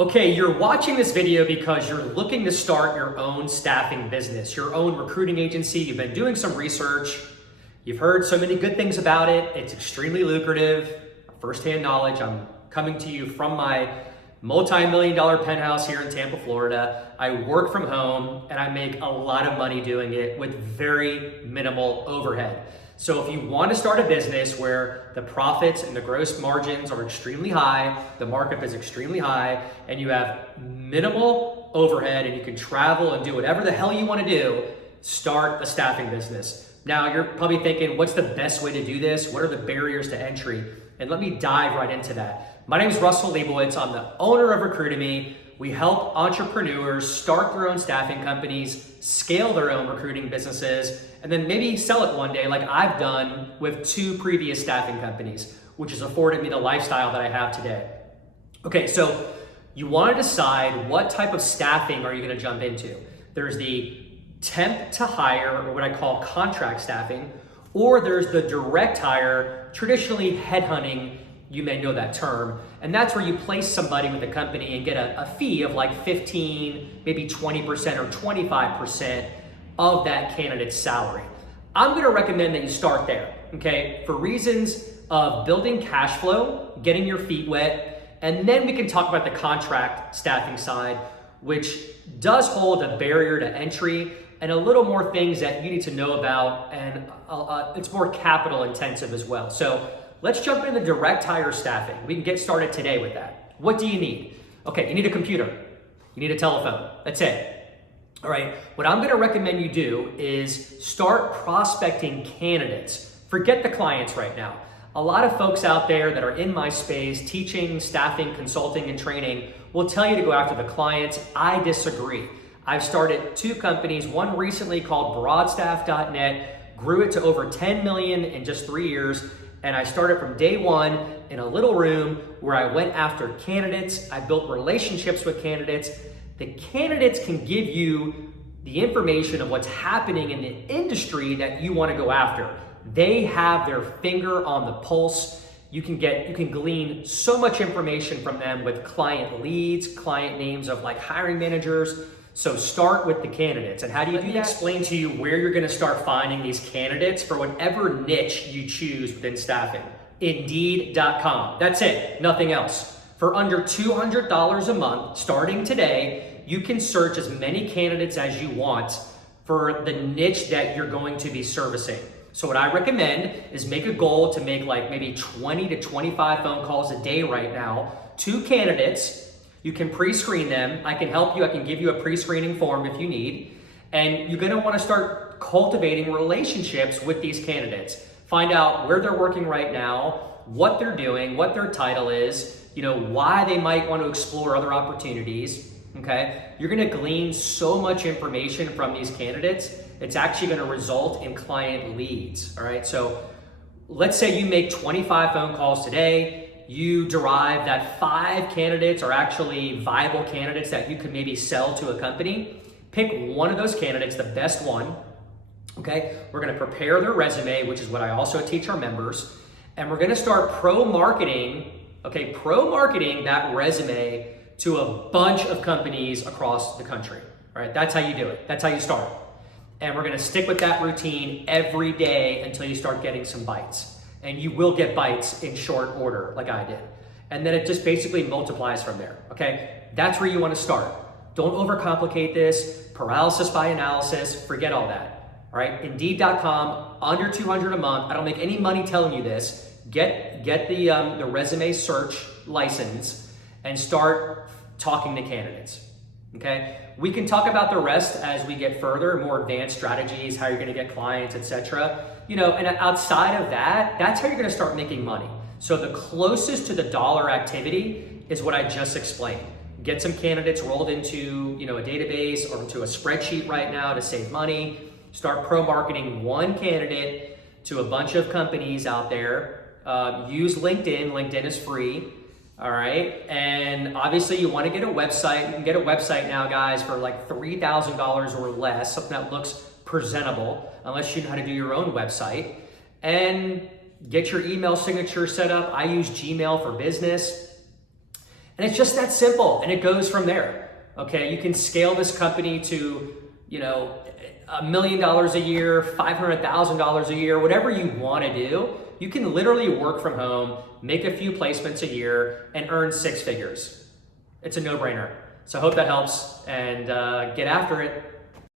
Okay, you're watching this video because you're looking to start your own staffing business, your own recruiting agency. You've been doing some research. You've heard so many good things about it. It's extremely lucrative, firsthand knowledge. I'm coming to you from my multi-million-dollar penthouse here in Tampa, Florida. I work from home and I make a lot of money doing it with very minimal overhead. So if you want to start a business where the profits and the gross margins are extremely high, the markup is extremely high, and you have minimal overhead and you can travel and do whatever the hell you want to do, start a staffing business. Now you're probably thinking, what's the best way to do this? What are the barriers to entry? And let me dive right into that. My name is Russell Liebowitz. I'm the owner of Recruitemy. We help entrepreneurs start their own staffing companies, scale their own recruiting businesses, and then maybe sell it one day like I've done with 2 previous staffing companies, which has afforded me the lifestyle that I have today. Okay, so you want to decide what type of staffing are you going to jump into. There's the temp to hire, or what I call contract staffing, or there's the direct hire, traditionally headhunting. You may know that term. And that's where you place somebody with a company and get a fee of like 15, maybe 20% or 25% of that candidate's salary. I'm gonna recommend that you start there, okay? For reasons of building cash flow, getting your feet wet, and then we can talk about the contract staffing side, which does hold a barrier to entry and a little more things that you need to know about, and it's more capital intensive as well. So let's jump into direct hire staffing. We can get started today with that. What do you need? Okay, you need a computer. You need a telephone. That's it. All right, what I'm gonna recommend you do is start prospecting candidates. Forget the clients right now. A lot of folks out there that are in my space, teaching, staffing, consulting, and training will tell you to go after the clients. I disagree. I've started 2 companies, one recently called broadstaff.net, grew it to over 10 million in just 3 years. And I started from day one in a little room where I went after candidates. I built relationships with candidates. The candidates can give you the information of what's happening in the industry that you want to go after. They have their finger on the pulse. You can glean so much information from them with client leads, client names of like hiring managers. So start with the candidates. And how do you do that? Explain to you where you're going to start finding these candidates for whatever niche you choose within staffing. Indeed.com. That's it. Nothing else. For under $200 a month, starting today, you can search as many candidates as you want for the niche that you're going to be servicing. So what I recommend is make a goal to make like maybe 20 to 25 phone calls a day right now to candidates. You can pre-screen them. I can help you. I can give you a pre-screening form if you need. And you're going to want to start cultivating relationships with these candidates. Find out where they're working right now, what they're doing, what their title is, why they might want to explore other opportunities. Okay? You're going to glean so much information from these candidates. It's actually going to result in client leads. All right? So let's say you make 25 phone calls today. You derive that 5 candidates are actually viable candidates that you could maybe sell to a company. Pick one of those candidates, the best one, okay? We're gonna prepare their resume, which is what I also teach our members, and we're gonna start pro-marketing that resume to a bunch of companies across the country, all right? That's how you do it, that's how you start. And we're gonna stick with that routine every day until you start getting some bites. And you will get bites in short order, like I did. And then it just basically multiplies from there, okay? That's where you want to start. Don't overcomplicate this. Paralysis by analysis, forget all that, all right? Indeed.com, under $200 a month. I don't make any money telling you this. Get the resume search license and start talking to candidates, okay? We can talk about the rest as we get further, more advanced strategies, how you're gonna get clients, etc. And outside of that, that's how you're gonna start making money. So the closest to the dollar activity is what I just explained. Get some candidates rolled into a database or into a spreadsheet right now to save money. Start pro-marketing one candidate to a bunch of companies out there. Use LinkedIn. LinkedIn is free. All right, and obviously you want to get a website. You can get a website now, guys, for like $3,000 or less, something that looks presentable, unless you know how to do your own website. And get your email signature set up. I use Gmail for business. And it's just that simple, and it goes from there. Okay, you can scale this company to, $1 million a year, $500,000 a year, whatever you want to do. You can literally work from home, make a few placements a year, and earn 6 figures. It's a no-brainer. So I hope that helps, and get after it.